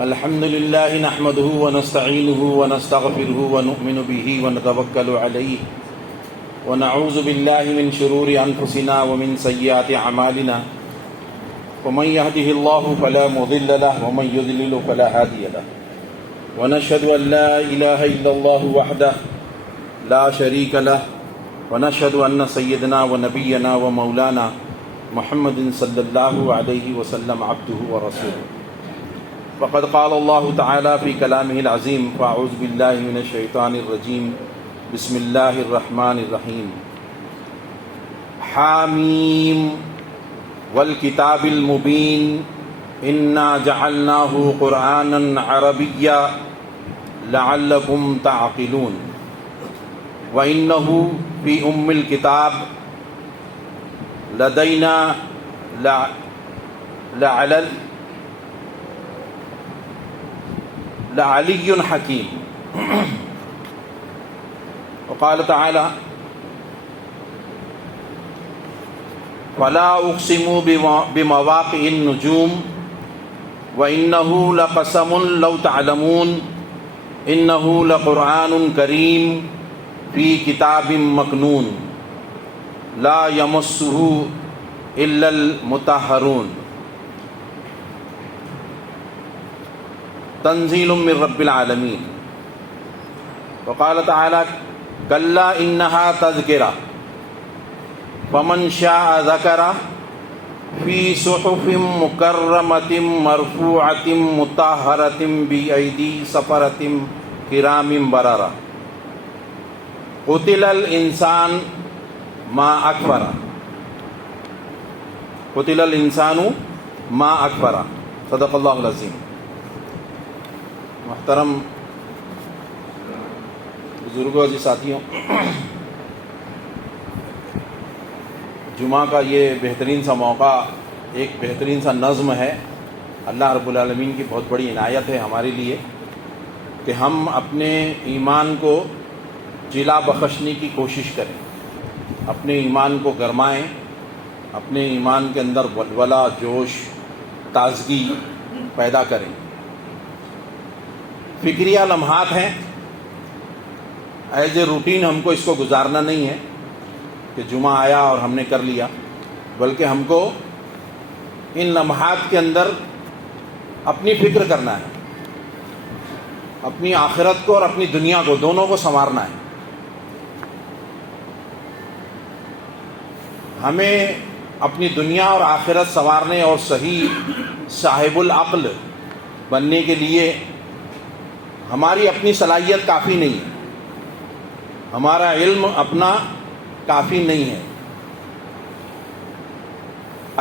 الحمد لله نحمده ونستعينه ونستغفره ونؤمن به ونتوكل عليه ونعوذ بالله من شرور أنفسنا ومن سيئات أعمالنا ومن يهده الله فلا مضل له ومن يضلل فلا هادي له ونشهد أن لا إله إلا الله وحده لا شريك له ونشهد أن سيدنا ونبينا ومولانا محمد صلى الله عليه وسلم عبده ورسوله فقد قال الله تعالى في كلامه العظيم فأعوذ بالله من الشيطان الرجيم بسم الله الرحمن الرحيم حاميم والكتاب المبين إنا جعلناه قرآنا عربيا لعلكم تعقلون وإنه في أم الكتاب لدينا لعلي حكيم وقال تعالى فلا أقسم بمواقع النجوم وإنه لقسم لو تعلمون إنه لقرآن كريم في كتاب مكنون لا يمسه إلا المطهرون تنزيل من رب العالمين وقال تعالى كلا إنها تذكرة فمن شاء ذكره في صحف مكرمة مرفوعة مطهرة بأيدي سفرة كرام بررة قتل الإنسان ما أكفر قتل الإنسان ما أكفر صدق اللہ العظیم. محترم بزرگوں عزیز ساتھیوں، جمعہ کا یہ بہترین سا موقع ایک بہترین سا نظم ہے. اللہ رب العالمین کی بہت بڑی عنایت ہے ہمارے لیے کہ ہم اپنے ایمان کو جلا بخشنے کی کوشش کریں، اپنے ایمان کو گرمائیں، اپنے ایمان کے اندر ولولہ، جوش، تازگی پیدا کریں. فکریہ لمحات ہیں، ایز اے روٹین ہم کو اس کو گزارنا نہیں ہے کہ جمعہ آیا اور ہم نے کر لیا، بلکہ ہم کو ان لمحات کے اندر اپنی فکر کرنا ہے، اپنی آخرت کو اور اپنی دنیا کو، دونوں کو سنوارنا ہے. ہمیں اپنی دنیا اور آخرت سنوارنے اور صحیح صاحب العقل بننے کے لیے ہماری اپنی صلاحیت کافی نہیں ہے، ہمارا علم اپنا کافی نہیں ہے.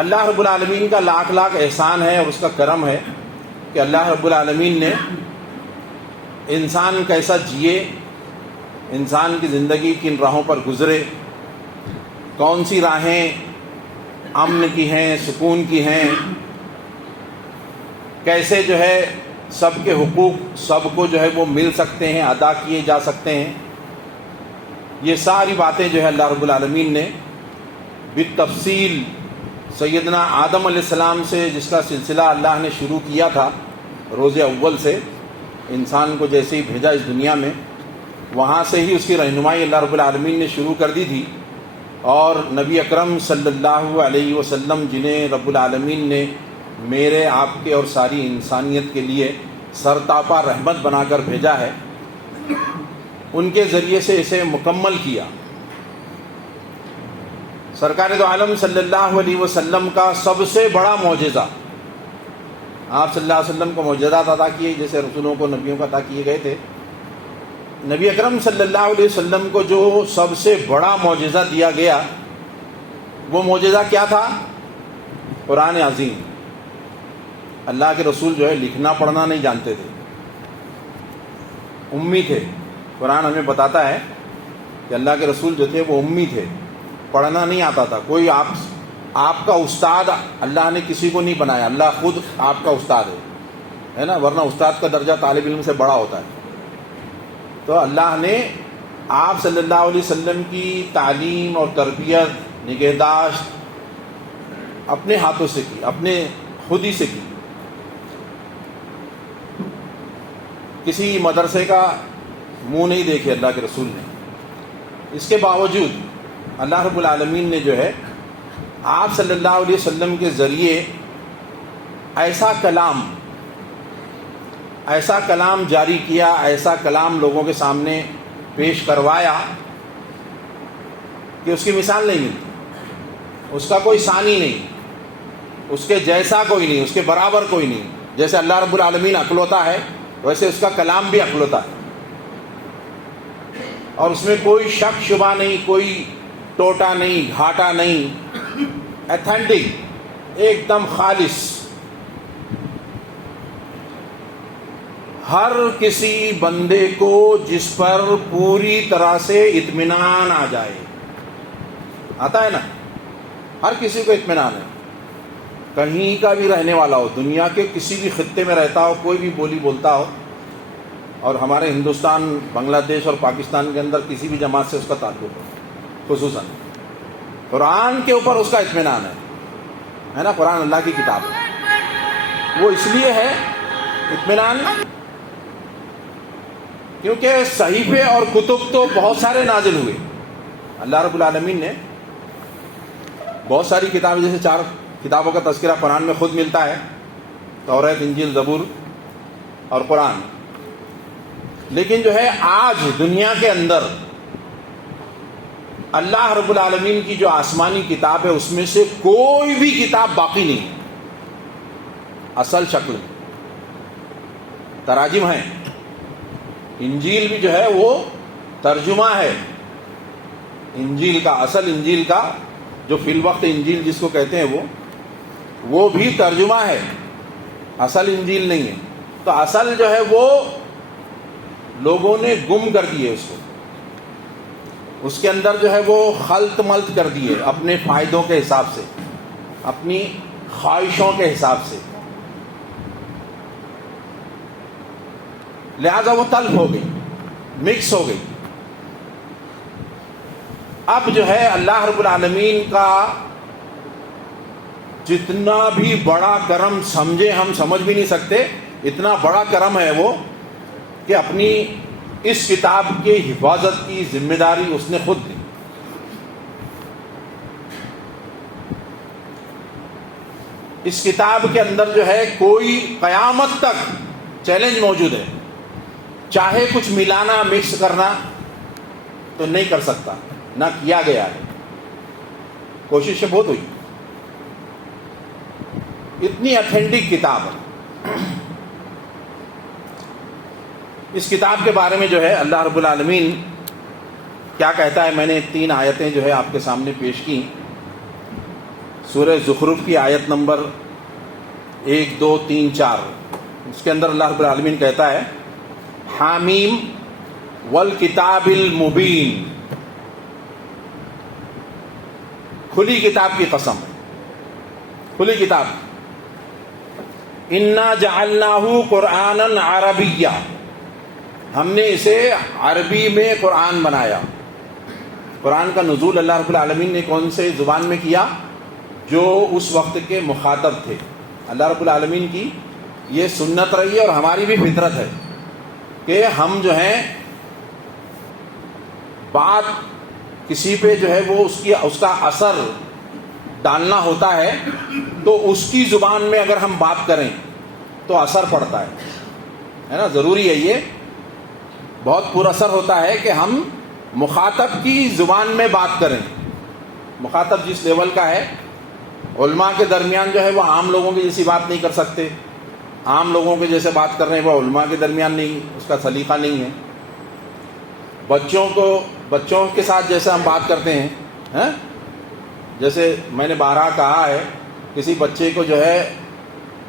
اللہ رب العالمین کا لاکھ لاکھ احسان ہے اور اس کا کرم ہے کہ اللہ رب العالمین نے انسان کیسا جیے، انسان کی زندگی کن راہوں پر گزرے، کون سی راہیں امن کی ہیں، سکون کی ہیں، کیسے جو ہے سب کے حقوق سب کو جو ہے وہ مل سکتے ہیں، ادا کیے جا سکتے ہیں. یہ ساری باتیں جو ہے اللہ رب العالمین نے بالتفصیل سیدنا آدم علیہ السلام سے، جس کا سلسلہ اللہ نے شروع کیا تھا روز اول سے، انسان کو جیسے ہی بھیجا اس دنیا میں، وہاں سے ہی اس کی رہنمائی اللہ رب العالمین نے شروع کر دی تھی. اور نبی اکرم صلی اللہ علیہ وسلم جنہیں رب العالمین نے میرے، آپ کے اور ساری انسانیت کے لیے سرتاپا رحمت بنا کر بھیجا ہے، ان کے ذریعے سے اسے مکمل کیا. سرکار دو عالم صلی اللہ علیہ وسلم کا سب سے بڑا معجزہ، آپ صلی اللہ علیہ وسلم کو معجزات عطا کیے جیسے رسولوں کو، نبیوں کو عطا کیے گئے تھے. نبی اکرم صلی اللہ علیہ وسلم کو جو سب سے بڑا معجزہ دیا گیا، وہ معجزہ کیا تھا؟ قرآن عظیم. اللہ کے رسول جو ہے لکھنا پڑھنا نہیں جانتے تھے، امی تھے. قرآن ہمیں بتاتا ہے کہ اللہ کے رسول جو تھے وہ امی تھے، پڑھنا نہیں آتا تھا. کوئی آپ کا استاد اللہ نے کسی کو نہیں بنایا، اللہ خود آپ کا استاد ہے نا، ورنہ استاد کا درجہ طالب علم سے بڑا ہوتا ہے. تو اللہ نے آپ صلی اللہ علیہ وسلم کی تعلیم اور تربیت، نگہداشت اپنے ہاتھوں سے کی، اپنے خود ہی سے کی. کسی مدرسے کا منہ نہیں دیکھے اللہ کے رسول نے. اس کے باوجود اللہ رب العالمین نے جو ہے آپ صلی اللہ علیہ وسلم کے ذریعے ایسا کلام جاری کیا، ایسا کلام لوگوں کے سامنے پیش کروایا کہ اس کی مثال نہیں ملتی، اس کا کوئی ثانی نہیں، اس کے جیسا کوئی نہیں، اس کے برابر کوئی نہیں. جیسے اللہ رب العالمین اکلوتا ہے ویسے اس کا کلام بھی اکلوتا ہے، اور اس میں کوئی شک شبہ نہیں، کوئی ٹوٹا نہیں، گھاٹا نہیں، ایتھینٹک، ایک دم خالص. ہر کسی بندے کو جس پر پوری طرح سے اطمینان آ جائے، آتا ہے نا، ہر کسی کو اطمینان ہے، کہیں کا بھی رہنے والا ہو، دنیا کے کسی بھی خطے میں رہتا ہو، کوئی بھی بولی بولتا ہو، اور ہمارے ہندوستان، بنگلہ دیش اور پاکستان کے اندر کسی بھی جماعت سے اس کا تعلق ہو، خصوصاً قرآن کے اوپر اس کا اطمینان ہے نا. قرآن اللہ کی کتاب ہے، وہ اس لیے ہے اطمینان کیونکہ صحیفے اور کتب تو بہت سارے نازل ہوئے. اللہ رب العالمین نے بہت ساری کتابیں، جیسے 4 کتابوں کا تذکرہ قرآن میں خود ملتا ہے، توریت، انجیل، زبور اور قرآن. لیکن جو ہے آج دنیا کے اندر اللہ رب العالمین کی جو آسمانی کتاب ہے اس میں سے کوئی بھی کتاب باقی نہیں ہے اصل شکل میں. تراجم ہیں، انجیل بھی جو ہے وہ ترجمہ ہے. انجیل کا، اصل انجیل کا جو فی الوقت انجیل جس کو کہتے ہیں وہ بھی ترجمہ ہے، اصل انجیل نہیں ہے. تو اصل جو ہے وہ لوگوں نے گم کر دیے اس کو، اس کے اندر جو ہے وہ خلط ملط کر دیے اپنے فائدوں کے حساب سے، اپنی خواہشوں کے حساب سے، لہذا وہ تلف ہو گئی، مکس ہو گئی. اب جو ہے اللہ رب العالمین کا جتنا بھی بڑا کرم سمجھے ہم سمجھ بھی نہیں سکتے، اتنا بڑا کرم ہے وہ کہ اپنی اس کتاب کی حفاظت کی ذمہ داری اس نے خود دی. اس کتاب کے اندر جو ہے کوئی قیامت تک چیلنج موجود ہے، چاہے کچھ ملانا مکس کرنا تو نہیں کر سکتا، نہ کیا گیا ہے، کوششیں بہت ہوئی. اتنی اتھینٹک کتاب ہے. اس کتاب کے بارے میں جو ہے اللہ رب العالمین کیا کہتا ہے، میں نے 3 آیتیں جو ہے آپ کے سامنے پیش کی. سورہ زخرف کی آیت نمبر 1، 2، 3، 4. اس کے اندر اللہ رب العالمین کہتا ہے حامیم والکتاب المبین، کھلی کتاب کی قسم، کھلی کتاب. انا جعلناہ قرآنا عربیا، ہم نے اسے عربی میں قرآن بنایا. قرآن کا نزول اللہ رب العالمین نے کون سے زبان میں کیا؟ جو اس وقت کے مخاطب تھے. اللہ رب العالمین کی یہ سنت رہی ہے اور ہماری بھی فطرت ہے کہ ہم جو ہیں بات کسی پہ جو ہے وہ اس کا اثر ڈالنا ہوتا ہے تو اس کی زبان میں اگر ہم بات کریں تو اثر پڑتا ہے نا. ضروری ہے، یہ بہت پر اثر ہوتا ہے کہ ہم مخاطب کی زبان میں بات کریں. مخاطب جس لیول کا ہے، علماء کے درمیان جو ہے وہ عام لوگوں کی جیسی بات نہیں کر سکتے، عام لوگوں کے جیسے بات کر رہے ہیں وہ علماء کے درمیان نہیں، اس کا سلیقہ نہیں ہے. بچوں کے ساتھ جیسے ہم بات کرتے ہیں، جیسے میں نے بارہا کہا ہے، کسی بچے کو جو ہے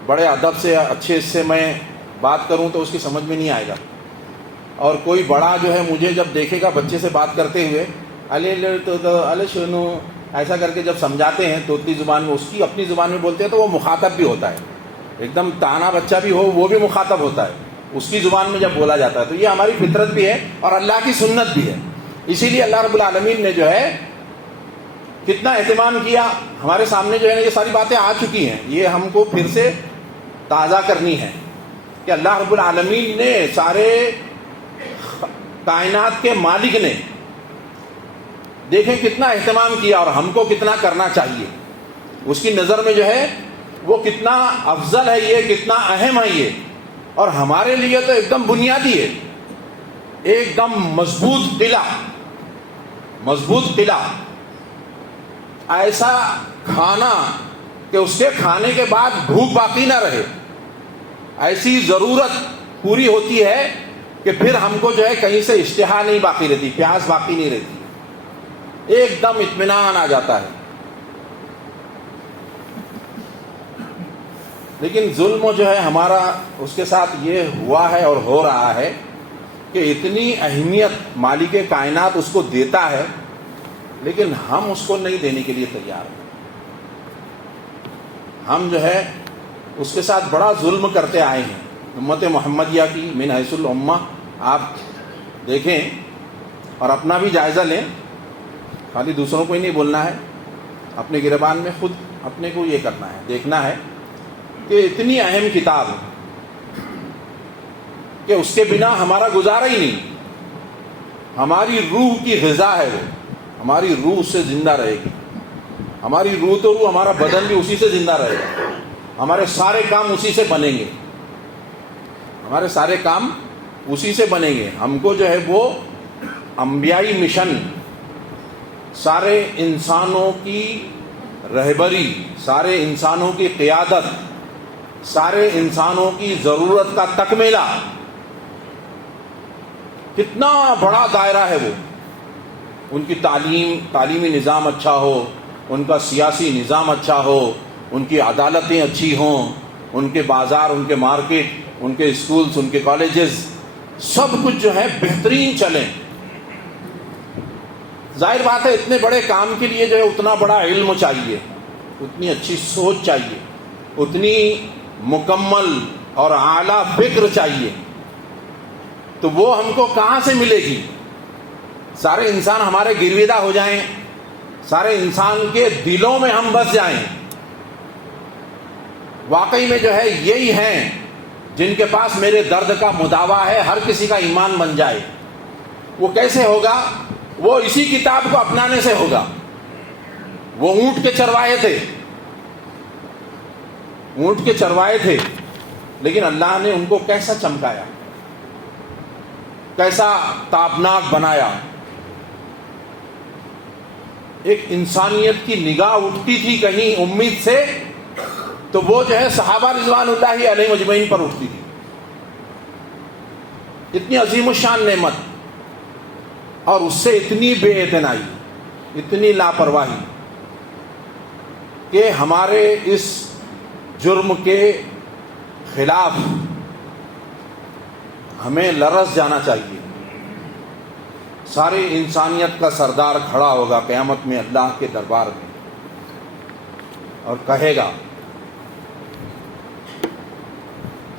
بڑے ادب سے اچھے سے میں بات کروں تو اس کی سمجھ میں نہیں آئے گا. اور کوئی بڑا جو ہے مجھے جب دیکھے گا بچے سے بات کرتے ہوئے الے شنو ایسا کر کے جب سمجھاتے ہیں تو اتنی زبان میں، اس کی اپنی زبان میں بولتے ہیں تو وہ مخاطب بھی ہوتا ہے. ایک دم تانا بچہ بھی ہو وہ بھی مخاطب ہوتا ہے اس کی زبان میں جب بولا جاتا ہے. تو یہ ہماری فطرت بھی ہے اور اللہ کی سنت بھی ہے. اسی لیے اللہ رب العالمین نے جو ہے کتنا اہتمام کیا. ہمارے سامنے جو ہے یہ ساری باتیں آ چکی ہیں، یہ ہم کو پھر سے تازہ کرنی ہے کہ اللہ رب العالمین نے، سارے کائنات کے مالک نے دیکھیں کتنا اہتمام کیا اور ہم کو کتنا کرنا چاہیے. اس کی نظر میں جو ہے وہ کتنا افضل ہے، یہ کتنا اہم ہے یہ، اور ہمارے لیے تو ایک دم بنیادی ہے، ایک دم مضبوط قلعہ. ایسا کھانا کہ اس کے کھانے کے بعد بھوک باقی نہ رہے، ایسی ضرورت پوری ہوتی ہے کہ پھر ہم کو جو ہے کہیں سے اشتہا نہیں باقی رہتی، پیاس باقی نہیں رہتی، ایک دم اطمینان آ جاتا ہے. لیکن ظلم جو ہے ہمارا اس کے ساتھ یہ ہوا ہے اور ہو رہا ہے کہ اتنی اہمیت مالک کائنات اس کو دیتا ہے، لیکن ہم اس کو نہیں دینے کے لیے تیار ہیں. ہم جو ہے اس کے ساتھ بڑا ظلم کرتے آئے ہیں. امت محمدیہ کی من حیث الامہ آپ دیکھیں اور اپنا بھی جائزہ لیں، خالی دوسروں کو ہی نہیں بولنا ہے، اپنے گریبان میں خود اپنے کو یہ کرنا ہے، دیکھنا ہے کہ اتنی اہم کتاب کہ اس کے بنا ہمارا گزارا ہی نہیں. ہماری روح کی غذا ہے وہ، ہماری روح اس سے زندہ رہے گی. ہماری روح تو روح، ہمارا بدن بھی اسی سے زندہ رہے گا. ہمارے سارے کام اسی سے بنیں گے، ہمارے سارے کام اسی سے بنیں گے. ہم کو جو ہے وہ انبیائی مشن، سارے انسانوں کی رہبری، سارے انسانوں کی قیادت، سارے انسانوں کی ضرورت کا تکمیلہ، کتنا بڑا دائرہ ہے وہ. ان کی تعلیمی نظام اچھا ہو، ان کا سیاسی نظام اچھا ہو، ان کی عدالتیں اچھی ہوں، ان کے بازار، ان کے مارکیٹ، ان کے اسکولز، ان کے کالجز، سب کچھ جو ہے بہترین چلیں. ظاہر بات ہے اتنے بڑے کام کے لیے جو ہے اتنا بڑا علم چاہیے، اتنی اچھی سوچ چاہیے، اتنی مکمل اور اعلیٰ فکر چاہیے. تو وہ ہم کو کہاں سے ملے گی؟ سارے انسان ہمارے گرویدہ ہو جائیں، سارے انسان کے دلوں میں ہم بس جائیں. واقعی میں جو ہے یہی ہیں جن کے پاس میرے درد کا مداوا ہے، ہر کسی کا ایمان بن جائے. وہ کیسے ہوگا؟ وہ اسی کتاب کو اپنانے سے ہوگا. وہ اونٹ کے چروائے تھے، لیکن اللہ نے ان کو کیسا چمکایا، کیسا تابناک بنایا. ایک انسانیت کی نگاہ اٹھتی تھی کہیں امید سے، تو وہ جو ہے صحابہ رضوان اللہ علیہ مجمعین پر اٹھتی تھی. اتنی عظیم الشان نعمت، اور اس سے اتنی بے اعتنائی، اتنی لاپرواہی کہ ہمارے اس جرم کے خلاف ہمیں لرز جانا چاہیے. ساری انسانیت کا سردار کھڑا ہوگا قیامت میں اللہ کے دربار میں اور کہے گا،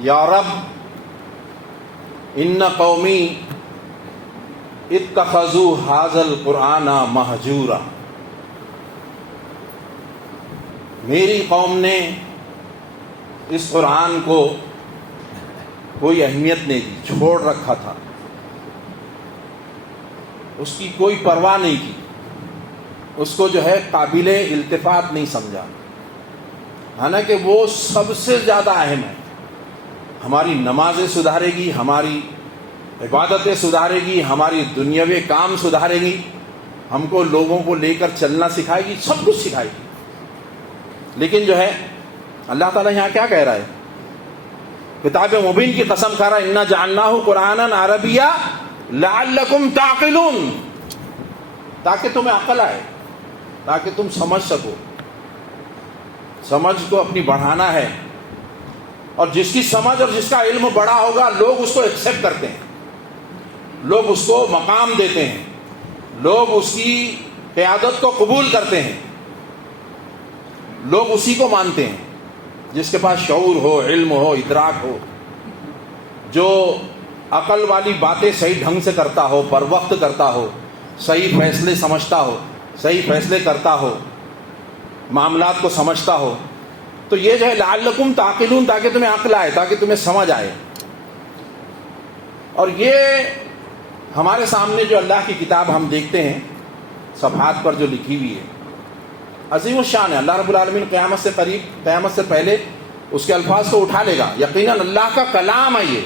یا رب ان قومی اتخذوا ھذا القرآن مہجورا. میری قوم نے اس قرآن کو کوئی اہمیت نہیں دی، چھوڑ رکھا تھا، اس کی کوئی پرواہ نہیں کی، اس کو جو ہے قابل التفات نہیں سمجھا. حالانکہ وہ سب سے زیادہ اہم ہے. ہماری نمازیں سدھارے گی، ہماری عبادتیں سدھارے گی، ہماری دنیاوی کام سدھارے گی، ہم کو لوگوں کو لے کر چلنا سکھائے گی، سب کچھ سکھائے گی. لیکن جو ہے اللہ تعالیٰ یہاں کیا کہہ رہا ہے؟ کتاب مبین کی قسم کھا رہا ہے، انا جعلناہ قرآنا عربیا لعلکم تعقلون، تاکہ تمہیں عقل آئے، تاکہ تم سمجھ سکو. سمجھ کو اپنی بڑھانا ہے، اور جس کی سمجھ اور جس کا علم بڑا ہوگا لوگ اس کو ایکسیپٹ کرتے ہیں، لوگ اس کو مقام دیتے ہیں، لوگ اس کی قیادت کو قبول کرتے ہیں، لوگ اسی کو مانتے ہیں جس کے پاس شعور ہو، علم ہو، ادراک ہو، جو عقل والی باتیں صحیح ڈھنگ سے کرتا ہو، پر وقت کرتا ہو، صحیح فیصلے سمجھتا ہو، صحیح فیصلے کرتا ہو، معاملات کو سمجھتا ہو. تو یہ جو ہے لعلکم تعقلون، تاکہ تمہیں عقل آئے، تاکہ تمہیں سمجھ آئے. اور یہ ہمارے سامنے جو اللہ کی کتاب ہم دیکھتے ہیں صفحات پر جو لکھی ہوئی ہے، عظیم الشان ہے. اللہ رب العالمین قیامت سے قریب، قیامت سے پہلے اس کے الفاظ کو اٹھا لے گا. یقیناً اللہ کا کلام ہے یہ،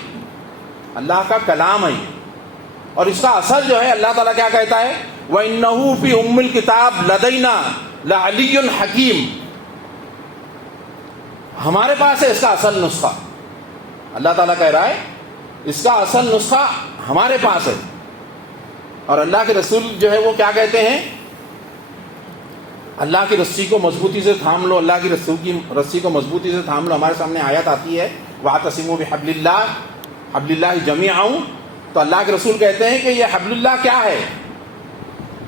اللہ کا کلام ہے یہ. اور اس کا اصل جو ہے اللہ تعالیٰ کیا کہتا ہے، وَإِنَّهُ فِي أُمِّ الْكِتَابِ لَدَيْنَا لَعَلِيٌّ حَكِيمٌ. ہمارے پاس ہے اس کا اصل نسخہ. اللہ تعالیٰ کہہ رہا ہے اس کا اصل نسخہ ہمارے پاس ہے. اور اللہ کے رسول جو ہے وہ کیا کہتے ہیں، اللہ کی رسی کو مضبوطی سے تھام لو، اللہ کی رسول کی رسی کو مضبوطی سے تھام لو. ہمارے سامنے آیت آتی ہے وَاعْتَصِمُوا بِحَبْلِ اللَّهِ حَبْلِ اللَّهِ جَمِيعًا. تو اللہ کے رسول کہتے ہیں کہ یہ حبل اللہ کیا ہے،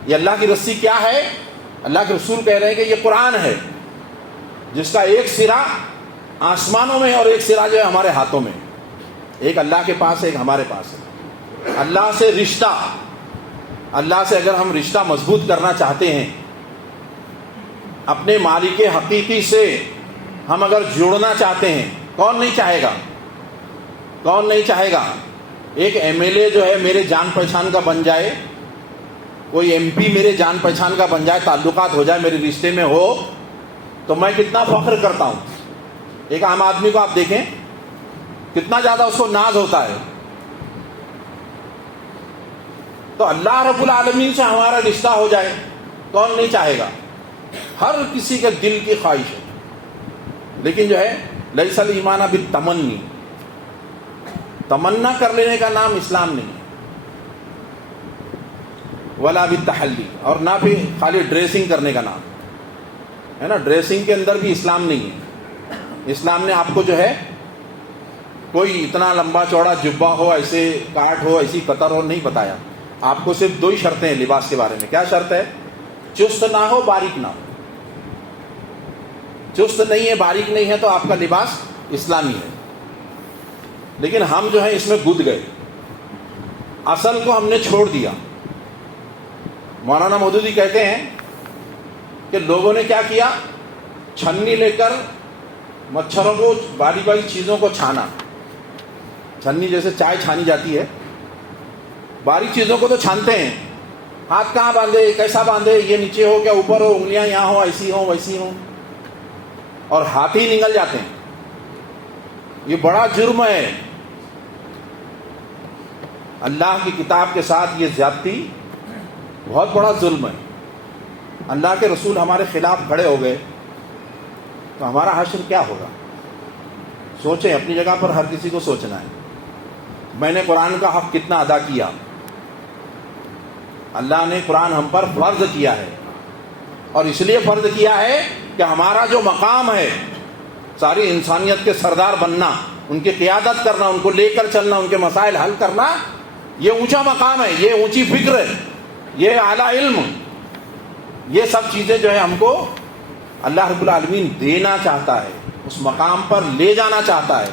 یہ اللہ کی رسی کیا ہے. اللہ کے رسول کہہ رہے ہیں کہ یہ قرآن ہے، جس کا ایک سرا آسمانوں میں اور ایک سرا جو ہے ہمارے ہاتھوں میں. ایک اللہ کے پاس ہے، ایک ہمارے پاس ہے. اللہ سے رشتہ، اللہ سے اگر ہم رشتہ مضبوط کرنا چاہتے ہیں، اپنے مالک حقیقی سے ہم اگر جڑنا چاہتے ہیں، کون نہیں چاہے گا، کون نہیں چاہے گا. ایک ایم ایل اے جو ہے میرے جان پہچان کا بن جائے، کوئی ایم پی میرے جان پہچان کا بن جائے، تعلقات ہو جائے، میرے رشتے میں ہو، تو میں کتنا فخر کرتا ہوں. ایک عام آدمی کو آپ دیکھیں کتنا زیادہ اس کو ناز ہوتا ہے. تو اللہ رب العالمین سے ہمارا رشتہ ہو جائے، کون نہیں چاہے گا. ہر کسی کے دل کی خواہش ہے. لیکن جو ہے لیس الایمان بالتمنی، تمنا کر لینے کا نام اسلام نہیں ہے. ولا بالتحلی، اور نہ بھی خالی ڈریسنگ کرنے کا نام ہے نا. ڈریسنگ کے اندر بھی اسلام نہیں ہے. اسلام نے آپ کو جو ہے کوئی اتنا لمبا چوڑا جبہ ہو، ایسے کاٹ ہو، ایسی قطر ہو نہیں بتایا. آپ کو صرف دو ہی شرطیں ہیں لباس کے بارے میں. کیا شرط ہے؟ چست نہ ہو، باریک نہ ہو. چست نہیں ہے، باریک نہیں ہے تو آپ کا لباس اسلامی ہے. لیکن ہم جو ہے اس میں گد گئے، اصل کو ہم نے چھوڑ دیا. مولانا مودودی کہتے ہیں کہ لوگوں نے کیا کیا، چھنی لے کر مچھروں کو، باریک باریک چیزوں کو چھانا. چھنی جیسے چائے چھانی جاتی ہے، باریک چیزوں کو تو چھانتے ہیں. ہاتھ کہاں باندھے، کیسا باندھے، یہ نیچے ہو کیا اوپر ہو، انگلیاں یہاں ہو، ایسی ہوں ویسی ہوں، اور ہاتھ ہی نگل جاتے ہیں. یہ بڑا جرم ہے. اللہ کی کتاب کے ساتھ یہ زیادتی بہت بڑا ظلم ہے. اللہ کے رسول ہمارے خلاف کھڑے ہو گئے تو ہمارا حشر کیا ہوگا. سوچیں، اپنی جگہ پر ہر کسی کو سوچنا ہے. میں نے قرآن کا حق کتنا ادا کیا. اللہ نے قرآن ہم پر فرض کیا ہے، اور اس لیے فرض کیا ہے کہ ہمارا جو مقام ہے، ساری انسانیت کے سردار بننا، ان کی قیادت کرنا، ان کو لے کر چلنا، ان کے مسائل حل کرنا، یہ اونچا مقام ہے، یہ اونچی فکر ہے، یہ اعلیٰ علم. یہ سب چیزیں جو ہے ہم کو اللہ رب العالمین دینا چاہتا ہے، اس مقام پر لے جانا چاہتا ہے.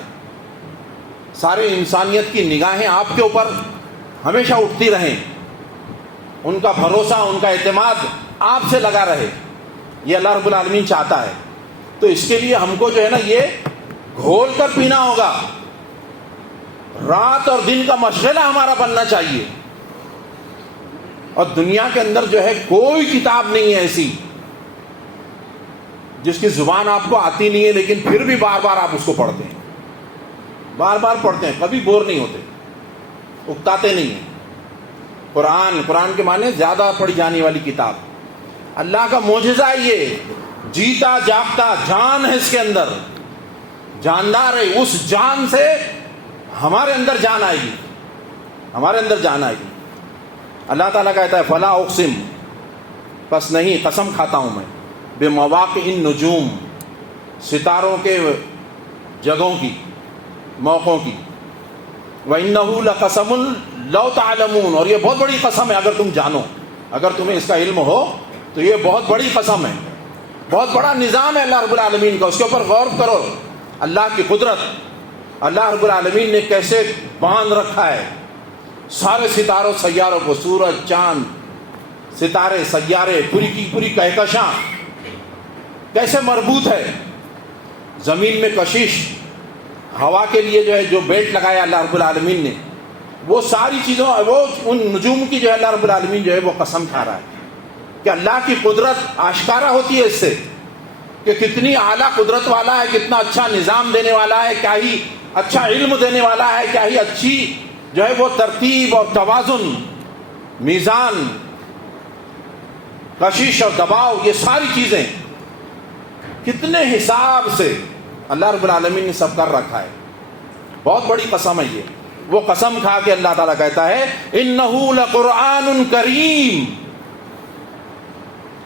سارے انسانیت کی نگاہیں آپ کے اوپر ہمیشہ اٹھتی رہیں، ان کا بھروسہ، ان کا اعتماد آپ سے لگا رہے. یہ اللہ رب العالمین چاہتا ہے. تو اس کے لیے ہم کو جو ہے نا یہ گھول کر پینا ہوگا. رات اور دن کا مشغلہ ہمارا بننا چاہیے. اور دنیا کے اندر جو ہے کوئی کتاب نہیں ہے ایسی جس کی زبان آپ کو آتی نہیں ہے، لیکن پھر بھی بار بار آپ اس کو پڑھتے ہیں، بار بار پڑھتے ہیں، کبھی بور نہیں ہوتے، اکتاتے نہیں ہیں. قرآن کے معنی زیادہ پڑھی جانے والی کتاب. اللہ کا معجزہ ہے یہ. جیتا جاگتا جان ہے اس کے اندر، جاندار ہے. اس جان سے ہمارے اندر جان آئے گی، ہمارے اندر جان آئے گی. اللہ تعالیٰ کہتا ہے فلا اقسم، پس نہیں، قسم کھاتا ہوں میں، بمواقع النجوم، ستاروں کے جگہوں کی، موقعوں کی. وَإِنَّهُ لَقَسَمٌ لَوْ تَعْلَمُونَ، اور یہ بہت بڑی قسم ہے اگر تم جانو، اگر تمہیں اس کا علم ہو تو یہ بہت بڑی قسم ہے، بہت بڑا نظام ہے اللہ رب العالمین کا. اس کے اوپر غور کرو، اللہ کی قدرت، اللہ رب العالمین نے کیسے باندھ رکھا ہے سارے ستاروں سیاروں کو. سورج، چاند، ستارے، سیارے، پوری کی پوری کہکشاں کیسے مربوط ہے. زمین میں کشش، ہوا کے لیے جو ہے جو بیلٹ لگایا اللہ رب العالمین نے، وہ ساری چیزوں وہ ان نجوم کی جو ہے اللہ رب العالمین جو ہے وہ قسم کھا رہا ہے کہ اللہ کی قدرت آشکارا ہوتی ہے اس سے کہ کتنی اعلیٰ قدرت والا ہے, کتنا اچھا نظام دینے والا ہے, کیا ہی اچھا علم دینے والا ہے, کیا ہی اچھی جو ہے وہ ترتیب اور توازن, میزان, کشش اور دباؤ, یہ ساری چیزیں کتنے حساب سے اللہ رب العالمین نے سب کر رکھا ہے. بہت بڑی قسم ہے یہ. وہ قسم کھا کے اللہ تعالیٰ کہتا ہے انہ لقرآن کریم,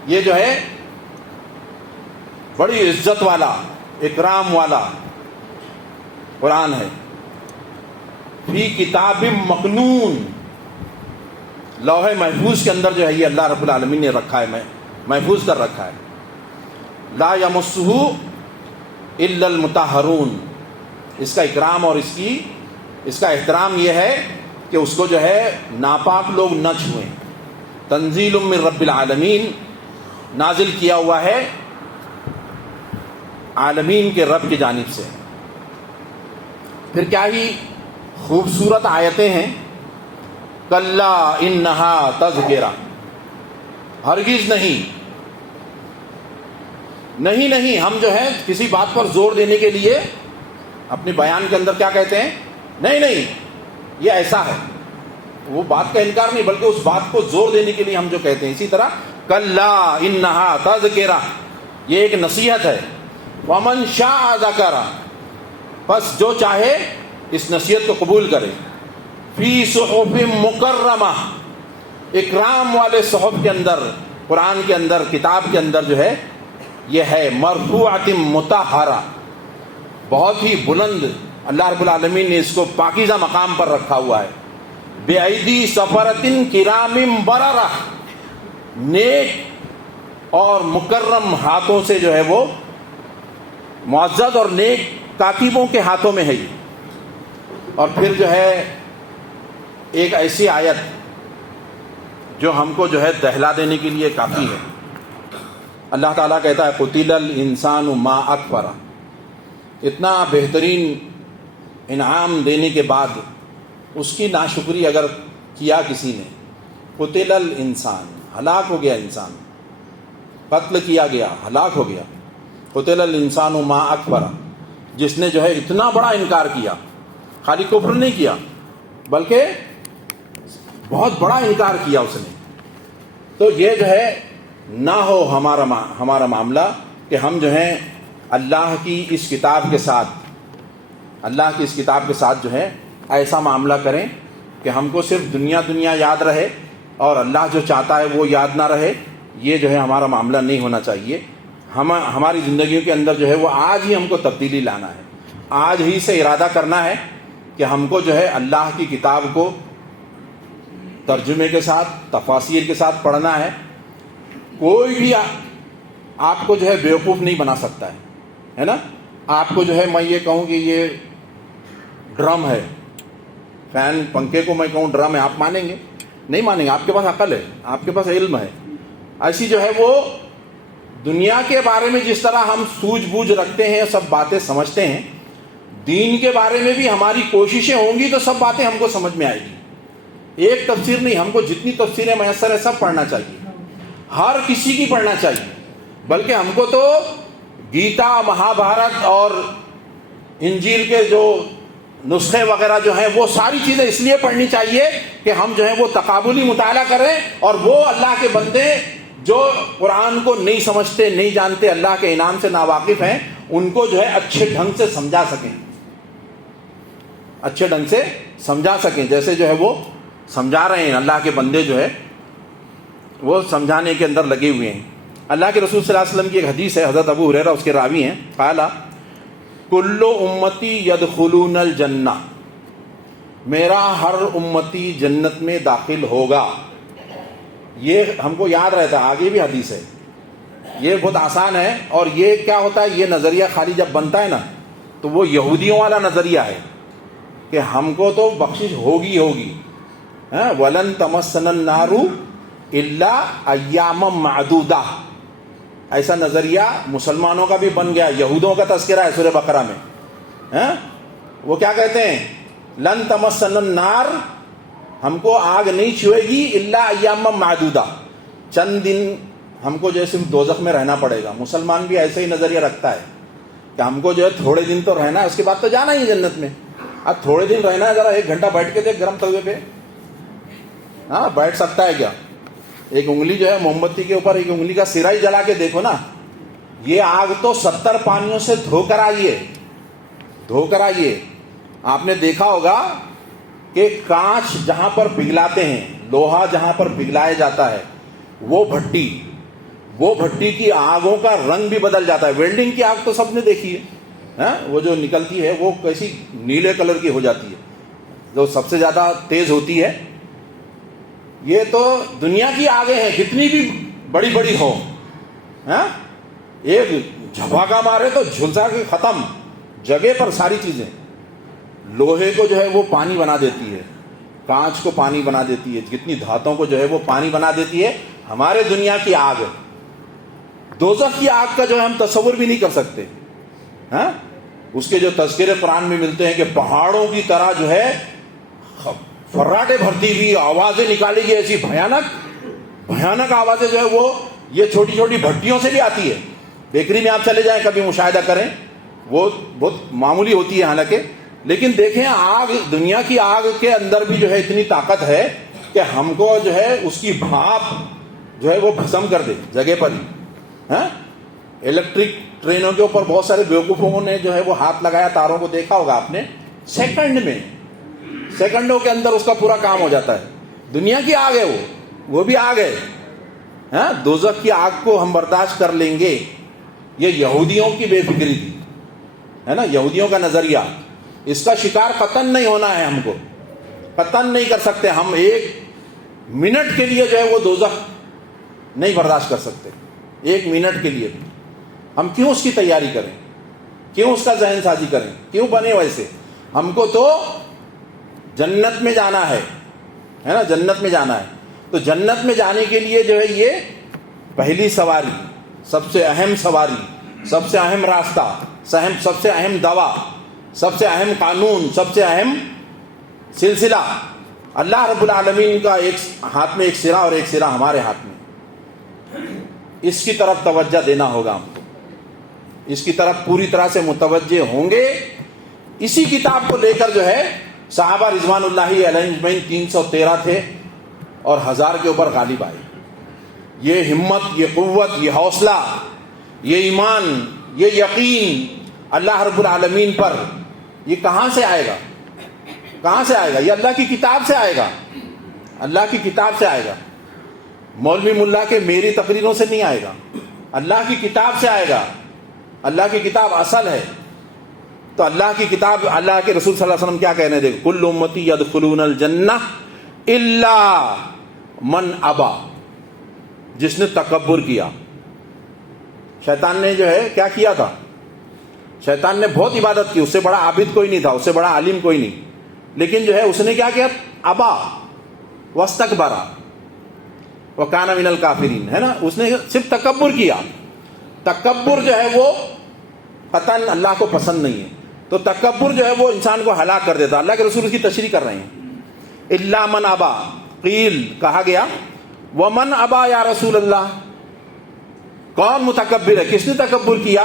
یہ جو ہے بڑی عزت والا, اکرام والا قرآن ہے. فی کتاب مکنون, لوح محفوظ کے اندر جو ہے یہ اللہ رب العالمین نے رکھا ہے, محفوظ کر رکھا ہے. لا یمسہ الا المطہرون, اس کا اکرام اور اس کا احترام یہ ہے کہ اس کو جو ہے ناپاک لوگ نہ چھوئیں. تنزیل من رب العالمین, نازل کیا ہوا ہے عالمین کے رب کی جانب سے. پھر کیا ہی خوبصورت آیتیں ہیں. کلا انہا تذکرہ, ہرگز نہیں, ہم جو ہے کسی بات پر زور دینے کے لیے اپنے بیان کے اندر کیا کہتے ہیں, نہیں یہ ایسا ہے, وہ بات کا انکار نہیں بلکہ اس بات کو زور دینے کے لیے ہم جو کہتے ہیں. اسی طرح کلا انہا تذکرہ, یہ ایک نصیحت ہے. ومن شاء ذکر, بس جو چاہے اس نصیحت کو قبول کرے. فی صحف مکرمہ, اکرام والے صحف کے اندر, قرآن کے اندر, کتاب کے اندر جو ہے یہ ہے مرفوعۃ مطہرہ, بہت ہی بلند. اللہ رب العالمین نے اس کو پاکیزہ مقام پر رکھا ہوا ہے. بِأَيْدِي سَفَرَةٍ كِرَامٍ بَرَرَةٍ, نیک اور مکرم ہاتھوں سے جو ہے وہ, معزز اور نیک کاتبوں کے ہاتھوں میں ہے یہ. اور پھر جو ہے ایک ایسی آیت جو ہم کو جو ہے دہلا دینے کے لیے کافی ہے. اللہ تعالیٰ کہتا ہے قتل الانسان ما اکفر, اتنا بہترین انعام دینے کے بعد اس کی ناشکری اگر کیا کسی نے. قتل الانسان, ہلاک ہو گیا انسان, قتل کیا گیا, ہلاک ہو گیا. قتل الانسان ما اکفر, جس نے جو ہے اتنا بڑا انکار کیا, خالی کفر نہیں کیا بلکہ بہت بڑا انکار کیا اس نے. تو یہ جو ہے نہ ہو ہمارا معاملہ کہ ہم جو ہیں اللہ کی اس کتاب کے ساتھ جو ہے ایسا معاملہ کریں کہ ہم کو صرف دنیا یاد رہے اور اللہ جو چاہتا ہے وہ یاد نہ رہے. یہ جو ہے ہمارا معاملہ نہیں ہونا چاہیے. ہماری زندگیوں کے اندر جو ہے وہ آج ہی ہم کو تبدیلی لانا ہے, آج ہی سے ارادہ کرنا ہے کہ ہم کو جو ہے اللہ کی کتاب کو ترجمے کے ساتھ, تفاسیر کے ساتھ پڑھنا ہے. کوئی بھی آپ کو جو ہے بیوقوف نہیں بنا سکتا ہے نا. آپ کو جو ہے میں یہ کہوں کہ یہ ڈرم ہے, فین پنکھے کو میں کہوں ڈرم ہے, آپ مانیں گے؟ نہیں مانیں گے. آپ کے پاس عقل ہے, آپ کے پاس علم ہے. ایسی جو ہے وہ دنیا کے بارے میں جس طرح ہم سوجھ بوجھ رکھتے ہیں, سب باتیں سمجھتے ہیں, دین کے بارے میں بھی ہماری کوششیں ہوں گی تو سب باتیں ہم کو سمجھ میں آئے گی. ایک تفسیر نہیں, ہم کو جتنی تفسیریں میسر ہے سب پڑھنا چاہیے, ہر کسی کی پڑھنا چاہیے. بلکہ ہم کو تو گیتا, مہابھارت اور انجیل کے جو نسخے وغیرہ جو ہیں وہ ساری چیزیں اس لیے پڑھنی چاہیے کہ ہم جو ہے وہ تقابلی مطالعہ کریں اور وہ اللہ کے بندے جو قرآن کو نہیں سمجھتے, نہیں جانتے, اللہ کے انعام سے ناواقف ہیں, ان کو جو ہے اچھے ڈھنگ سے سمجھا سکیں, جیسے جو ہے وہ سمجھا رہے ہیں. اللہ کے بندے جو ہے وہ سمجھانے کے اندر لگے ہوئے ہیں. اللہ کے رسول صلی اللہ علیہ وسلم کی ایک حدیث ہے, حضرت ابو ہریرہ اس کے راوی ہیں. قال کل امتی یدخلون الجنہ, میرا ہر امتی جنت میں داخل ہوگا. یہ ہم کو یاد رہتا ہے, آگے بھی حدیث ہے, یہ بہت آسان ہے. اور یہ کیا ہوتا ہے, یہ نظریہ خالی جب بنتا ہے نا تو وہ یہودیوں والا نظریہ ہے کہ ہم کو تو بخشش ہوگی. وَلَن تَمَسَّنَا النَّارُ إِلَّا أَيَّامًا مَعْدُودَةً, ایسا نظریہ مسلمانوں کا بھی بن گیا. یہودوں کا تذکرہ ہے سورہ بقرہ میں. وہ کیا کہتے ہیں, لن تمسنا النار ہم کو آگ نہیں چھوئے گی الا ایام معدودہ، چند دن ہم کو جو ہے صرف دوزخ میں رہنا پڑے گا۔ مسلمان بھی ایسا ہی نظریہ رکھتا ہے کہ ہم کو جو ہے تھوڑے دن تو رہنا ہے، اس کے بعد تو جانا ہی جنت میں۔ اب تھوڑے دن رہنا ہے، ذرا 1 گھنٹہ بیٹھ کے دیکھ گرم توے پہ، ہاں بیٹھ سکتا ہے کیا؟ ایک انگلی جو ہے موم بتی کے اوپر ایک انگلی کا سرا ہی جلا کے دیکھو نا، یہ آگ تو 70 پانیوں سے دھو کر آئیے۔ آپ نے دیکھا ہوگا کہ کانچ جہاں پر پگھلاتے ہیں، لوہا جہاں پر پگھلایا جاتا ہے، وہ بھٹی کی آگوں کا رنگ بھی بدل جاتا ہے۔ ویلڈنگ کی آگ تو سب نے دیکھی ہے، وہ جو نکلتی ہے وہ کیسی نیلے کلر کی ہو جاتی ہے، جو سب سے زیادہ تیز ہوتی ہے۔ یہ تو دنیا کی آگیں ہیں، کتنی بھی بڑی بڑی ہو، ایک جھپاکا مارے تو جھلسا کے ختم، جگہ پر ساری چیزیں۔ لوہے کو جو ہے وہ پانی بنا دیتی ہے، کانچ کو پانی بنا دیتی ہے، کتنی دھاتوں کو جو ہے وہ پانی بنا دیتی ہے۔ ہمارے دنیا کی آگ، دوزخ کی آگ کا جو ہے ہم تصور بھی نہیں کر سکتے۔ اس کے جو تذکرے قرآن میں ملتے ہیں کہ پہاڑوں کی طرح جو ہے فراٹے بھرتی ہوئی آوازیں نکالے گی، ایسی بھیانک آوازیں جو ہے وہ یہ چھوٹی چھوٹی بھٹیوں سے بھی آتی ہے۔ بیکری میں آپ چلے جائیں کبھی مشاہدہ کریں، وہ بہت معمولی ہوتی ہے حالانکہ، لیکن دیکھیں آگ، دنیا کی آگ کے اندر بھی جو ہے اتنی طاقت ہے کہ ہم کو جو ہے اس کی بھاپ جو ہے وہ بھسم کر دے جگہ پر ہی۔ الیکٹرک ٹرینوں کے اوپر بہت سارے بیوقوفوں نے جو ہے وہ ہاتھ لگایا، تاروں کو دیکھا ہوگا آپ نے، سیکنڈوں کے اندر اس کا پورا کام ہو جاتا ہے۔ دنیا کی آگ ہے وہ بھی آگ ہے۔ دوزخ کی آگ کو ہم برداشت کر لیں گے، یہ یہودیوں کی بے فکری تھی، ہے نا، یہودیوں کا نظریہ۔ اس کا شکار قطعاً نہیں ہونا ہے، ہم کو قطعاً نہیں کر سکتے ہم، 1 منٹ کے لیے جو ہے وہ دوزخ نہیں برداشت کر سکتے، 1 منٹ کے لیے بھی۔ ہم کیوں اس کی تیاری کریں، کیوں اس کا ذہن سازی کریں، کیوں بنے ویسے؟ ہم کو تو جنت میں جانا ہے نا، جنت میں جانا ہے۔ تو جنت میں جانے کے لیے جو ہے یہ پہلی سواری، سب سے اہم سواری، سب سے اہم راستہ، سب سے اہم دوا، سب سے اہم قانون، سب سے اہم سلسلہ، اللہ رب العالمین کا ایک ہاتھ میں ایک سرا اور ایک سرا ہمارے ہاتھ میں، اس کی طرف توجہ دینا ہوگا ہم کو، اس کی طرف پوری طرح سے متوجہ ہوں گے۔ اسی کتاب کو لے کر جو ہے صحابہ رضوان اللہ علیہ اجمعین 313 تھے اور 1000 کے اوپر غالب آئے۔ یہ ہمت، یہ قوت، یہ حوصلہ، یہ ایمان، یہ یقین اللہ رب العالمین پر، یہ کہاں سے آئے گا؟ کہاں سے آئے گا؟ یہ اللہ کی کتاب سے آئے گا، اللہ کی کتاب سے آئے گا، مولوی ملا کے میری تقریروں سے نہیں آئے گا، اللہ کی کتاب سے آئے گا۔ اللہ کی کتاب اصل ہے۔ تو اللہ کی کتاب، اللہ کے رسول صلی اللہ علیہ وسلم کیا کہنے دے، کل امتی یدخلون الجنہ الا من ابا، جس نے تکبر کیا۔ شیطان نے جو ہے کیا کیا تھا؟ شیطان نے بہت عبادت کی، اس سے بڑا عابد کوئی نہیں تھا، اس سے بڑا عالم کوئی نہیں، لیکن جو ہے اس نے کیا کیا؟ ابا واستکبر وکان من الکافرین، ہے نا، اس نے صرف تکبر کیا۔ تکبر جو ہے وہ قطعاً اللہ کو پسند نہیں ہے، تو تکبر جو ہے وہ انسان کو ہلاک کر دیتا۔ اللہ کے رسول اس کی تشریح کر رہے ہیں، الا من ابا، قیل کہا گیا، ومن ابا یا رسول اللہ، کون متکبر ہے، کس نے تکبر کیا؟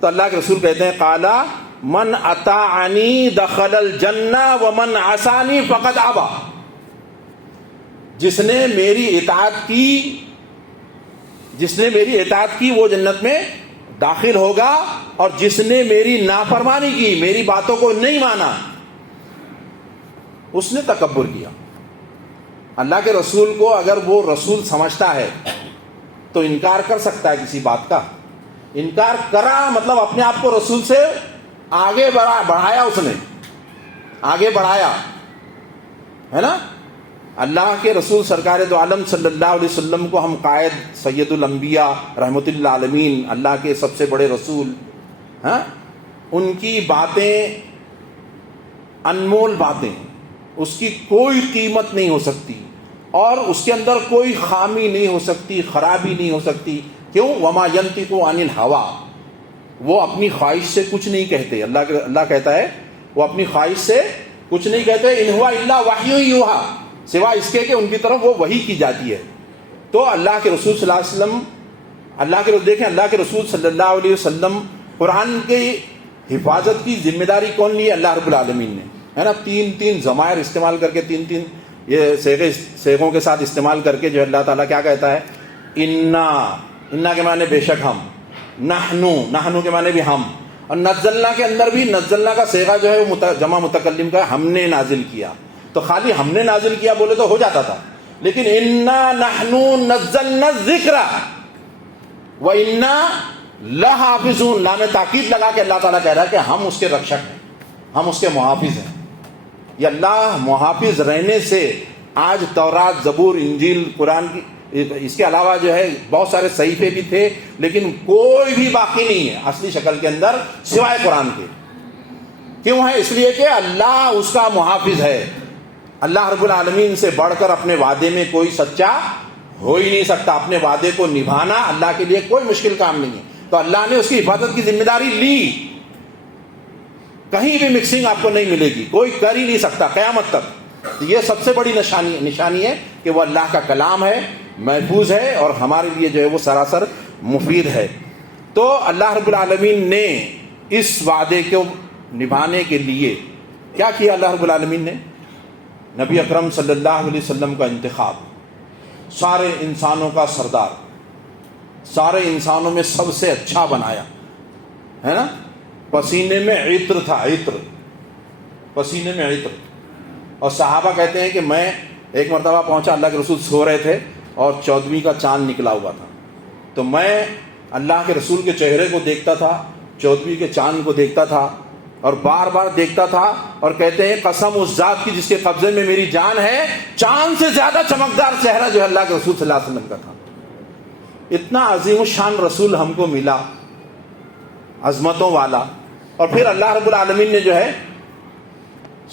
تو اللہ کے رسول کہتے ہیں، قالا من اطاعنی دخل الجنہ ومن عصانی فقد ابا، جس نے میری اطاعت کی وہ جنت میں داخل ہوگا، اور جس نے میری نافرمانی کی، میری باتوں کو نہیں مانا، اس نے تکبر کیا۔ اللہ کے رسول کو اگر وہ رسول سمجھتا ہے تو انکار کر سکتا ہے کسی بات کا؟ انکار کرا مطلب اپنے آپ کو رسول سے آگے بڑھایا، اس نے آگے بڑھایا، ہے نا۔ اللہ کے رسول سرکار دو عالم صلی اللہ علیہ وسلم کو ہم قائد، سید الانبیاء، رحمت اللہ عالمین، اللہ کے سب سے بڑے رسول، ان کی باتیں انمول باتیں، اس کی کوئی قیمت نہیں ہو سکتی، اور اس کے اندر کوئی خامی نہیں ہو سکتی، خرابی نہیں ہو سکتی۔ کیوں؟ وما ینطق عن الہویٰ، وہ اپنی خواہش سے کچھ نہیں کہتے۔ اللہ کہتا ہے وہ اپنی خواہش سے کچھ نہیں کہتے، ان ہوا الا وحی یوحیٰ، سوا اس کے کہ ان کی طرف وہ وحی کی جاتی ہے۔ تو اللہ کے رسول صلی اللہ علیہ وسلم دیکھیں اللہ کے رسول صلی اللہ علیہ وسلم قرآن کی حفاظت کی ذمہ داری کون لی ہے؟ اللہ رب العالمین نے، ہے نا۔ تین ضمائر استعمال کر کے، تین یہ صیغوں کے ساتھ استعمال کر کے جو اللہ تعالیٰ کیا کہتا ہے؟ انا کے معنی بے شک ہم، نحنو کے معنی بھی ہم، اور نزلنا کے اندر بھی نزلنا کا صیغہ جو ہے وہ جمع متکلم کا، ہم نے نازل کیا۔ تو خالی ہم نے نازل کیا بولے تو ہو جاتا تھا، لیکن انا نحنو نزلنا الذکر وَإِنَّا لَحَافِظُونَ، لام تاکید لگا کے اللہ تعالیٰ کہہ رہا ہے کہ ہم اس کے رکشک ہیں، ہم اس کے محافظ ہیں۔ یہ اللہ محافظ رہنے سے آج تورات، زبور، انجیل، قرآن کی، اس کے علاوہ جو ہے بہت سارے صحیفے بھی تھے، لیکن کوئی بھی باقی نہیں ہے اصلی شکل کے اندر سوائے قرآن کے۔ کیوں ہے؟ اس لیے کہ اللہ اس کا محافظ ہے۔ اللہ رب العالمین سے بڑھ کر اپنے وعدے میں کوئی سچا ہو ہی نہیں سکتا۔ اپنے وعدے کو نبھانا اللہ کے لیے کوئی مشکل کام نہیں ہے، تو اللہ نے اس کی حفاظت کی ذمہ داری لی۔ کہیں بھی مکسنگ آپ کو نہیں ملے گی، کوئی کر ہی نہیں سکتا قیامت تک۔ یہ سب سے بڑی نشانی ہے کہ وہ اللہ کا کلام ہے، محفوظ ہے، اور ہمارے لیے جو ہے وہ سراسر مفید ہے۔ تو اللہ رب العالمین نے اس وعدے کو نبھانے کے لیے کیا کیا؟ اللہ رب العالمین نے نبی اکرم صلی اللہ علیہ وسلم کا انتخاب، سارے انسانوں کا سردار، سارے انسانوں میں سب سے اچھا بنایا، ہے نا۔ پسینے میں عطر تھا، عطر، پسینے میں عطر۔ اور صحابہ کہتے ہیں کہ میں ایک مرتبہ پہنچا، اللہ کے رسول سو رہے تھے اور 14ویں کا چاند نکلا ہوا تھا، تو میں اللہ کے رسول کے چہرے کو دیکھتا تھا، 14ویں کے چاند کو دیکھتا تھا، اور بار بار دیکھتا تھا، اور کہتے ہیں قسم اس ذات کی جس کے قبضے میں میری جان ہے، چاند سے زیادہ چمکدار چہرہ جو ہے اللہ کے رسول صلی اللہ علیہ وسلم کا تھا۔ اتنا عظیم الشان رسول ہم کو ملا، عظمتوں والا، اور پھر اللہ رب العالمین نے جو ہے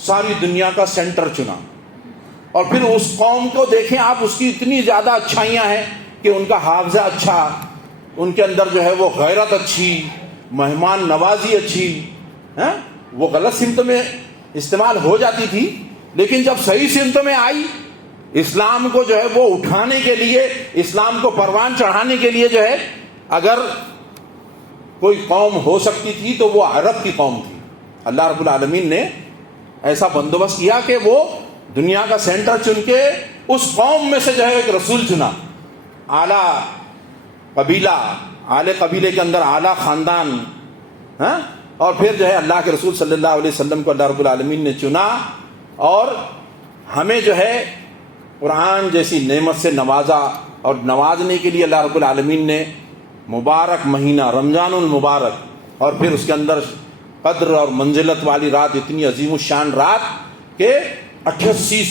ساری دنیا کا سینٹر چنا۔ اور پھر اس قوم کو دیکھیں آپ، اس کی اتنی زیادہ اچھائیاں ہیں کہ ان کا حافظہ اچھا، ان کے اندر جو ہے وہ غیرت اچھی، مہمان نوازی اچھی، وہ غلط سمت میں استعمال ہو جاتی تھی، لیکن جب صحیح سمت میں آئی، اسلام کو جو ہے وہ اٹھانے کے لیے، اسلام کو پروان چڑھانے کے لیے جو ہے اگر کوئی قوم ہو سکتی تھی تو وہ عرب کی قوم تھی۔ اللہ رب العالمین نے ایسا بندوبست کیا کہ وہ دنیا کا سینٹر چن کے اس قوم میں سے جو ہے ایک رسول چنا، اعلیٰ قبیلہ، اعلی قبیلے کے اندر اعلیٰ خاندان، اور پھر جو ہے اللہ کے رسول صلی اللہ علیہ وسلم کو اللہ رب العالمین نے چنا، اور ہمیں جو ہے قرآن جیسی نعمت سے نوازا، اور نوازنے کے لیے اللہ رب العالمین نے مبارک مہینہ رمضان المبارک، اور پھر اس کے اندر قدر اور منزلت والی رات، اتنی عظیم الشان رات کہ 88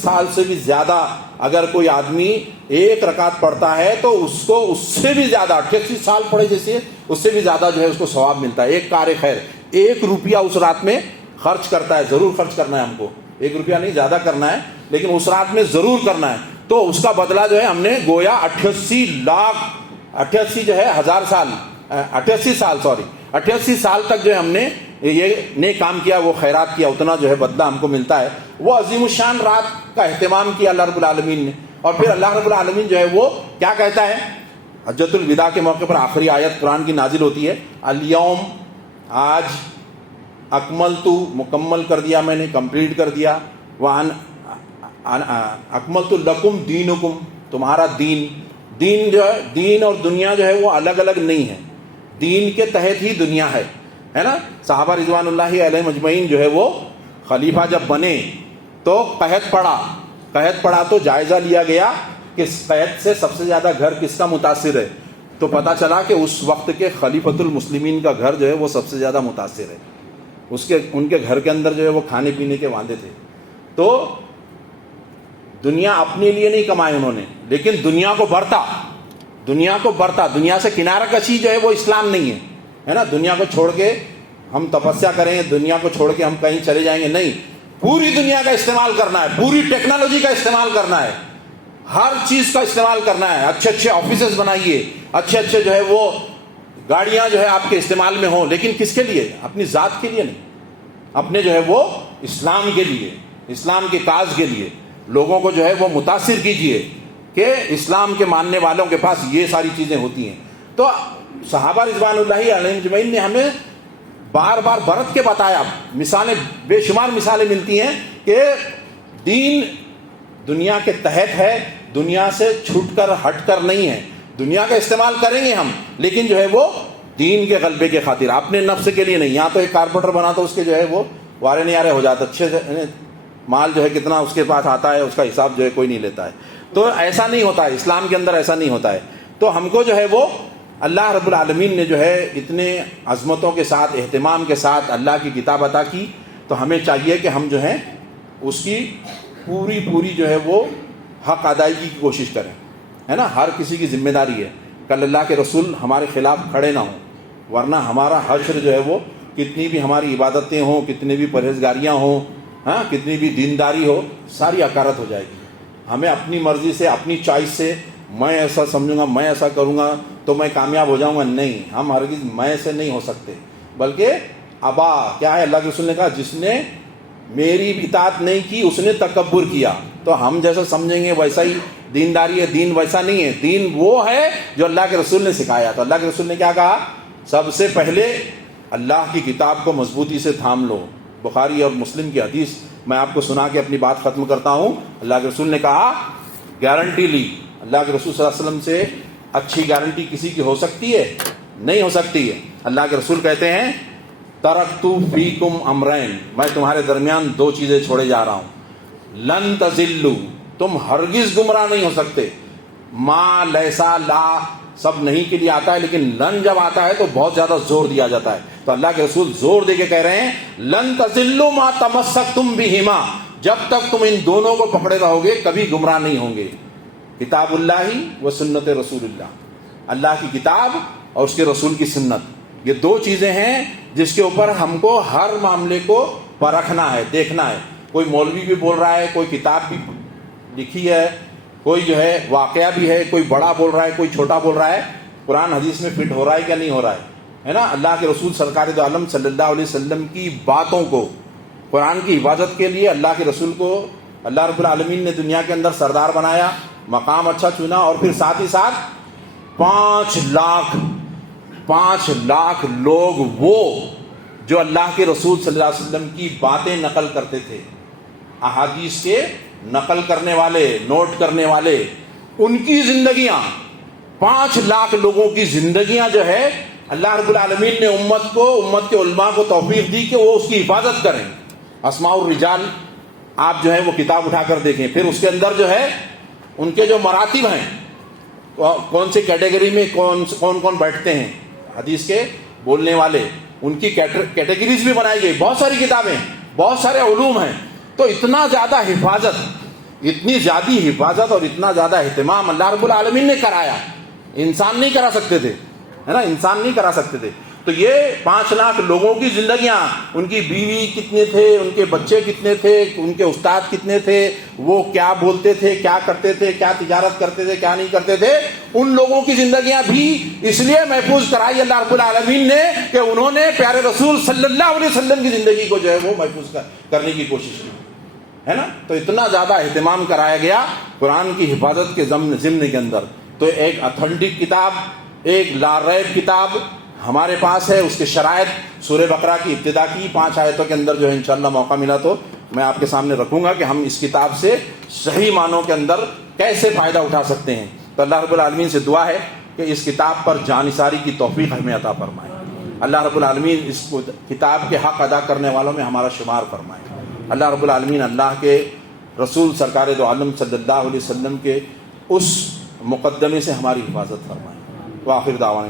سال سے بھی زیادہ اگر کوئی آدمی ایک رکعت پڑھتا ہے تو اس کو اس سے بھی زیادہ 88 سال پڑھے جیسے اس سے بھی زیادہ جو ہے اس کو ثواب ملتا ہے۔ ایک کار خیر، 1 روپیہ اس رات میں خرچ کرتا ہے، ضرور خرچ کرنا ہے ہم کو، 1 روپیہ نہیں زیادہ کرنا ہے، لیکن اس رات میں ضرور کرنا ہے، تو اس کا بدلہ جو ہے ہم نے گویا 88 سال تک جو ہے ہم نے یہ نیک کام کیا، وہ خیرات کیا، اتنا جو ہے بدلہ ہم کو ملتا ہے۔ وہ عظیم الشان رات کا اہتمام کیا اللہ رب العالمین نے، اور پھر اللہ رب العالمین جو ہے وہ کیا کہتا ہے؟ حجۃ الوداع کے موقع پر آخری آیت قرآن کی نازل ہوتی ہے، الیوم، آج، اکملت، مکمل کر دیا میں نے، کمپلیٹ کر دیا، وان اکملت لکم دینکم، تمہارا دین جو ہے، دین اور دنیا جو ہے وہ الگ الگ نہیں ہے، دین کے تحت ہی دنیا ہے نا۔ صحابہ رضوان اللہ علیہ مجمعین جو ہے وہ خلیفہ جب بنے تو قحط پڑا تو جائزہ لیا گیا کہ قحط سے سب سے زیادہ گھر کس کا متاثر ہے، تو پتا چلا کہ اس وقت کے خلیفۃ المسلمین کا گھر جو ہے وہ سب سے زیادہ متاثر ہے، ان کے گھر کے اندر جو ہے وہ کھانے پینے کے وعدے تھے۔ تو دنیا اپنے لیے نہیں کمائے انہوں نے، لیکن دنیا کو برتا، دنیا سے کنارہ کشی جو ہے وہ اسلام نہیں ہے نا۔ دنیا کو چھوڑ کے ہم تپسیا کریں، دنیا کو چھوڑ کے ہم کہیں چلے جائیں گے، نہیں، پوری دنیا کا استعمال کرنا ہے، پوری ٹیکنالوجی کا استعمال کرنا ہے، ہر چیز کا استعمال کرنا ہے، اچھے آفیسز بنائیے، اچھے جو ہے وہ گاڑیاں جو ہے آپ کے استعمال میں ہوں، لیکن کس کے لیے؟ اپنی ذات کے لیے نہیں، اپنے جو ہے وہ اسلام کے لیے، اسلام کے کاز کے لیے لوگوں کو جو ہے وہ متاثر کیجئے کہ اسلام کے ماننے والوں کے پاس یہ ساری چیزیں ہوتی ہیں. تو صحابہ رضوان اللہ علیہم اجمعین نے ہمیں بار بار برت کے بتایا. مثالیں بے شمار مثالیں ملتی ہیں کہ دین دنیا کے تحت ہے, دنیا سے چھوٹ کر ہٹ کر نہیں ہے. دنیا کا استعمال کریں گے ہم, لیکن جو ہے وہ دین کے غلبے کے خاطر, اپنے نفس کے لیے نہیں. یہاں تو ایک کارپینٹر بنا تو اس کے جو ہے وہ وارے نیارے ہو جاتا, اچھے سے مال جو ہے کتنا اس کے پاس آتا ہے اس کا حساب جو ہے کوئی نہیں لیتا ہے. تو ایسا نہیں ہوتا ہے, اسلام کے اندر ایسا نہیں ہوتا ہے. تو ہم کو جو ہے وہ اللہ رب العالمین نے جو ہے اتنے عظمتوں کے ساتھ, اہتمام کے ساتھ اللہ کی کتاب عطا کی, تو ہمیں چاہیے کہ ہم جو ہے اس کی پوری جو ہے وہ حق ادائیگی کی کوشش کریں, ہے نا. ہر کسی کی ذمہ داری ہے. کل اللہ کے رسول ہمارے خلاف کھڑے نہ ہوں, ورنہ ہمارا حشر جو ہے وہ کتنی بھی ہماری عبادتیں ہوں, کتنی بھی پرہیزگاریاں ہوں, ہاں کتنی بھی دینداری ہو, ساری عکارت ہو جائے گی. ہمیں اپنی مرضی سے, اپنی چوائس سے, میں ایسا سمجھوں گا, میں ایسا کروں گا تو میں کامیاب ہو جاؤں گا, نہیں, ہم ہرگز میں سے نہیں ہو سکتے. بلکہ ابا کیا ہے, اللہ کے رسول نے کہا جس نے میری اطاعت نہیں کی اس نے تکبر کیا. تو ہم جیسا سمجھیں گے ویسا ہی دینداری ہے. دین ویسا نہیں ہے, دین وہ ہے جو اللہ کے رسول نے سکھایا. تو اللہ کے رسول نے کیا کہا, سب سے پہلے اللہ کی کتاب کو مضبوطی سے تھام لو. بخاری اور مسلم کی حدیث میں آپ کو سنا کے اپنی بات ختم کرتا ہوں. اللہ کے رسول نے کہا, گارنٹی لی, اللہ کے رسول صلی اللہ علیہ وسلم سے اچھی گارنٹی کسی کی ہو سکتی ہے؟ نہیں ہو سکتی ہے. اللہ کے رسول کہتے ہیں, ترکت فیکم امرین, میں تمہارے درمیان دو چیزیں چھوڑے جا رہا ہوں, لن تضلوا, تم ہرگز گمراہ نہیں ہو سکتے. ما لیسا لا سب نہیں کے لیے آتا ہے, لیکن لن جب آتا ہے تو بہت زیادہ زور دیا جاتا ہے. تو اللہ کے رسول زور دے کے کہہ رہے ہیں, لن تضلوا ما تمسکتم بہما, جب تک تم ان دونوں کو پکڑے رہو گے کبھی گمراہ نہیں ہوں گے. کتاب اللہ و سنت رسول اللہ, اللہ کی کتاب اور اس کے رسول کی سنت, یہ دو چیزیں ہیں جس کے اوپر ہم کو ہر معاملے کو پرکھنا ہے, دیکھنا ہے. کوئی مولوی بھی بول رہا ہے, کوئی کتاب بھی لکھی ہے, کوئی جو ہے واقعہ بھی ہے, کوئی بڑا بول رہا ہے, کوئی چھوٹا بول رہا ہے, قرآن حدیث میں فٹ ہو رہا ہے کیا نہیں ہو رہا ہے نا. اللہ کے رسول سرکار دو عالم صلی اللہ علیہ وسلم کی باتوں کو, قرآن کی حفاظت کے لیے اللہ کے رسول کو اللہ رب العالمین نے دنیا کے اندر سردار بنایا, مقام اچھا چنا, اور پھر ساتھ ہی ساتھ 5 لاکھ لوگ وہ جو اللہ کے رسول صلی اللہ علیہ وسلم کی باتیں نقل کرتے تھے, احادیث کے نقل کرنے والے, نوٹ کرنے والے, ان کی زندگیاں, 5 لاکھ لوگوں کی زندگیاں جو ہے اللہ رب العالمین نے امت کے علماء کو توفیق دی کہ وہ اس کی حفاظت کریں. اسماء الرجال آپ جو ہے وہ کتاب اٹھا کر دیکھیں, پھر اس کے اندر جو ہے ان کے جو مراتب ہیں, کون سے کیٹیگری میں کون بیٹھتے ہیں, حدیث کے بولنے والے, ان کی کیٹیگریز بھی بنائی گئی. بہت ساری کتابیں, بہت سارے علوم ہیں. تو اتنا زیادہ حفاظت, اتنی زیادہ حفاظت اور اتنا زیادہ اہتمام اللہ رب العالمین نے کرایا, انسان نہیں کرا سکتے تھے, ہے نا, انسان نہیں کرا سکتے تھے. تو یہ 5 لاکھ لوگوں کی زندگیاں, ان کی بیوی کتنے تھے, ان کے بچے کتنے تھے, ان کے استاد کتنے تھے, وہ کیا بولتے تھے, کیا کرتے تھے, کیا تجارت کرتے تھے, کیا نہیں کرتے تھے, ان لوگوں کی زندگیاں بھی اس لیے محفوظ کرائی اللہ رب العالمین نے کہ انہوں نے پیارے رسول صلی اللہ علیہ وسلم کی زندگی کو جو ہے وہ محفوظ کرنے کی کوشش کی, ہے نا. تو اتنا زیادہ اہتمام کرایا گیا قرآن کی حفاظت کے ضمن کے اندر. تو ایک اتھینٹک کتاب, ایک لا ریب کتاب ہمارے پاس ہے. اس کے شرائط سورہ بقرہ کی ابتدا کی 5 آیتوں کے اندر جو ہے انشاءاللہ موقع ملا تو میں آپ کے سامنے رکھوں گا کہ ہم اس کتاب سے صحیح معنوں کے اندر کیسے فائدہ اٹھا سکتے ہیں. تو اللہ رب العالمین سے دعا ہے کہ اس کتاب پر جانثاری کی توفیق ہمیں عطا فرمائے. اللہ رب العالمین اس کتاب کے حق ادا کرنے والوں میں ہمارا شمار فرمائے. اللہ رب العالمین اللہ کے رسول سرکار دو عالم صلی اللہ علیہ وسلم کے اس مقدمے سے ہماری حفاظت فرمائے. وآخر دعوانا